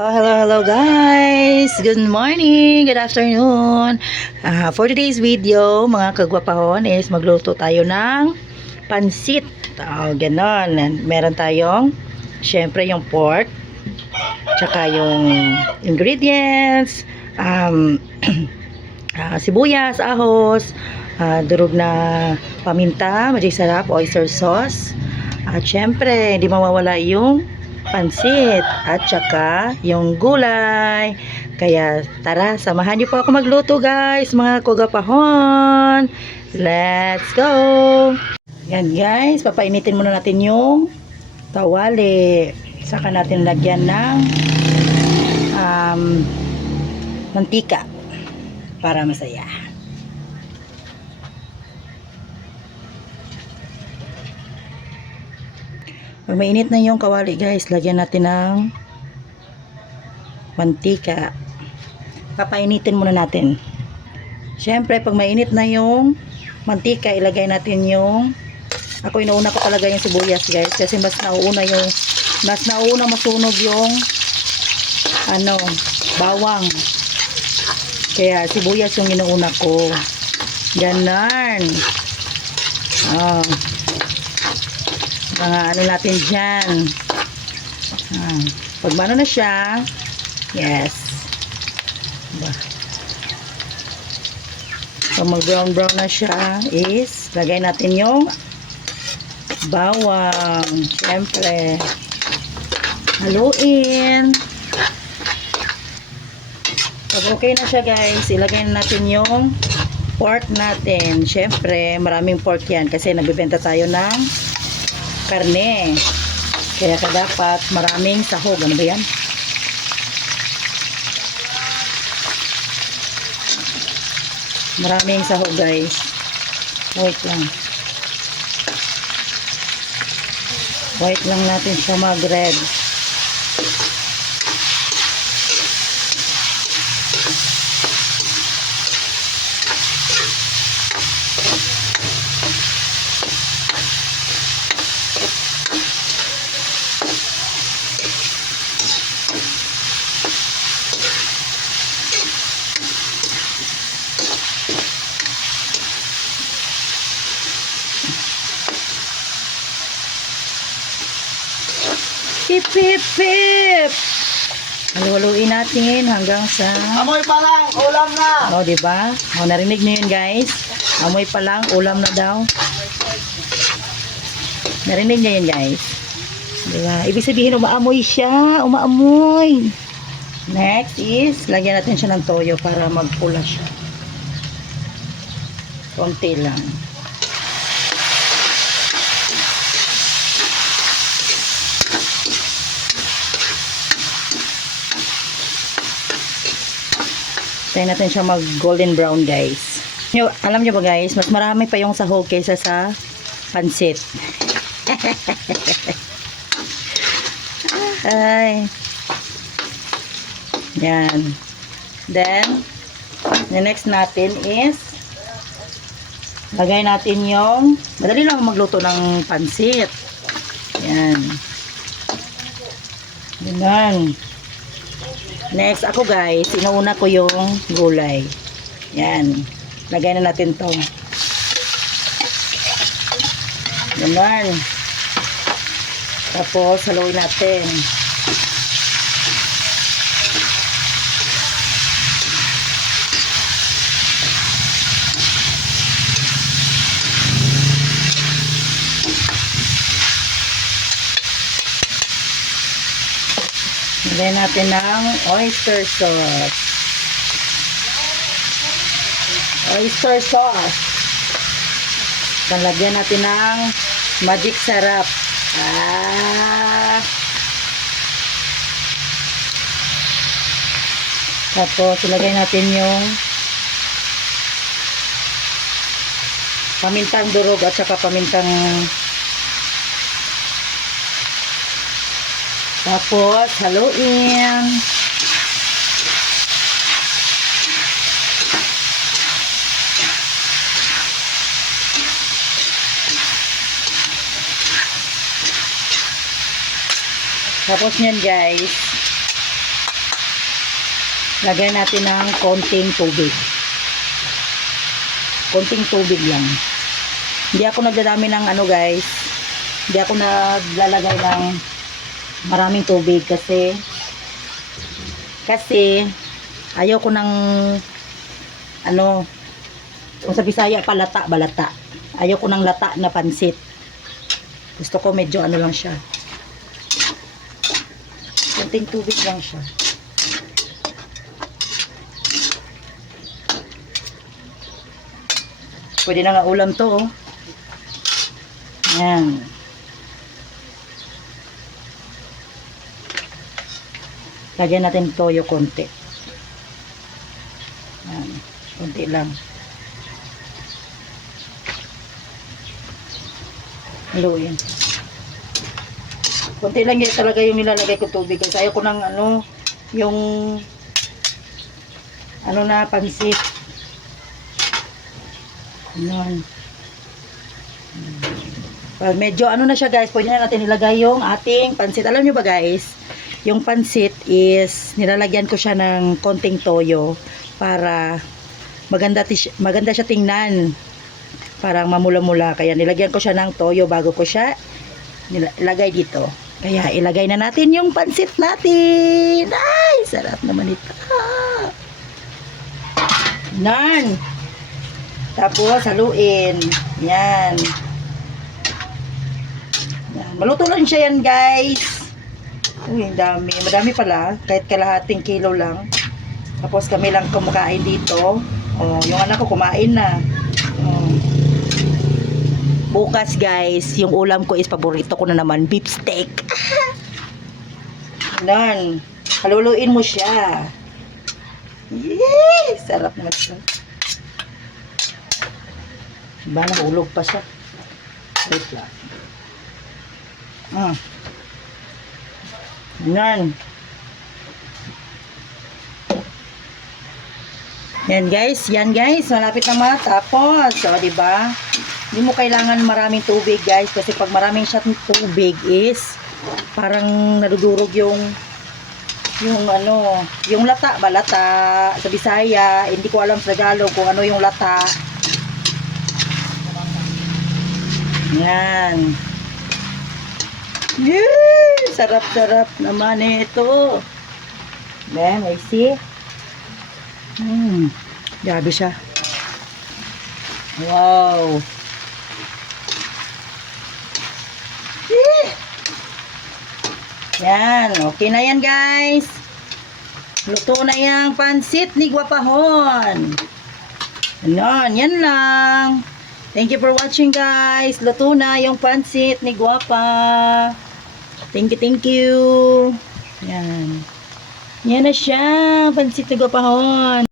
Oh, hello guys! Good morning, good afternoon. For today's video, mga kagwapahon, is magluto tayo ng pansit. Ganon. And meron tayong, syempre yung pork, tsaka yung ingredients, sibuyas, ahos, durog na paminta, magic sarap, oyster sauce. At syempre, hindi mawawala yung pansit at saka yung gulay. Kaya tara, samahan niyo po ako magluto guys, mga kagwapahon. Let's go! Yan guys, papainitin muna natin yung tawali. Saka natin lagyan ng mantika para masaya. Pag mainit na yung kawali guys, lagyan natin ng mantika. Papainitin muna natin. Syempre, pag mainit na yung mantika, ilagay natin yung, ako inuuna ko talaga yung sibuyas guys, kasi mas nauna masunog yung bawang. Kaya sibuyas yung inuuna ko. Ganon. Mga natin dyan. Pag mano na siya, yes. Pag mag brown na siya, is lagay natin yung bawang. Siyempre, haluin. Pag okay na siya guys, ilagay na natin yung pork natin. Siyempre, maraming pork yan kasi nagbibenta tayo ng karne. Kaya dapat maraming sahog. Ano ba yan? Maraming sahog guys. Wait lang. Wait lang natin siya mag-red. Pip, pip, pip. Halu-haluin natin hanggang sa amoy pa lang, ulam na. diba? Narinig niyo yun guys. Amoy pa lang, ulam na daw. Narinig niyo yun guys. Diba? Ibig sabihin umaamoy siya, umaamoy. Next is lagyan natin siya ng toyo para magpula siya. Konti lang. Tayo natin siya mag golden brown guys. Alam nyo ba guys, mas marami pa yung sahog kaysa sa pansit. Ay. Yan. Then, the next natin is lagay natin yung, madali lang magluto ng pansit. Yan. Ganun. Next, ako guys, inuuna ko yung gulay. Yan. Lagay na natin to. Ganun. Tapos, haluin natin. Lagyan natin ng oyster sauce. Oyster sauce. Lagyan natin ng magic sarap. Tapos ilagay natin yung pamintang durog at saka pamintang. Tapos, haluin. Tapos nyan guys, Lagyan natin ng konting tubig. Konting tubig lang. Hindi ako nagdadami ng ano guys. Hindi ako naglalagay ng maraming tubig kasi ayaw ko ng ano, kung sa Bisaya pa balata. Ayaw ko ng lata na pansit. Gusto ko medyo ano lang siya. Konting tubig lang siya. Pwede na nga ulam to, oh. Yan. Lagyan natin toyo konti. Yan. Konti lang. Haluin. Konti lang yan talaga yung nilalagay ko tubig. Kasi ayaw ko ng ano, yung ano na pansit. Yan. Pag medyo ano na siya guys, pwede na natin ilagay yung ating pansit. Alam nyo ba guys, yung pansit is nilalagyan ko siya ng konting toyo para maganda siya tingnan. Parang mamula-mula. Kaya nilagyan ko siya ng toyo bago ko siya ilagay dito. Kaya ilagay na natin yung pansit natin. Ay, sarap naman ito. Nan. Tapos, haluin. Yan. Yan. Maluto lang siya yan, guys. Uy, ang dami. Madami pala. Kahit kalahating kilo lang. Tapos, kami lang kumakain dito. Oh, yung anak ko kumain na. Oh. Bukas, guys, yung ulam ko is paborito ko na naman. Beef steak. Yan. Haluluin mo siya. Yay! Sarap naman siya. Diba, nahulog pa siya. Wait lang. Yan. Yan guys, malapit na matapos. So, diba? Hindi mo kailangan maraming tubig guys, kasi pag maraming shot ng tubig is parang nadudurog yung ano, yung lata, balata sa Bisaya. Hindi ko alam sa Tagalog kung ano yung lata. Yan. Yay! Sarap-sarap naman ito. Then, I see. Grabe siya. Wow. Yay! Yan. Okay na yan, guys. Luto na yung pansit ni Guapahon. Yan lang. Thank you for watching guys. Luto na yung pansit ni Guapa. Thank you. Yan. Yan na siya. Pansit ni Guapahon.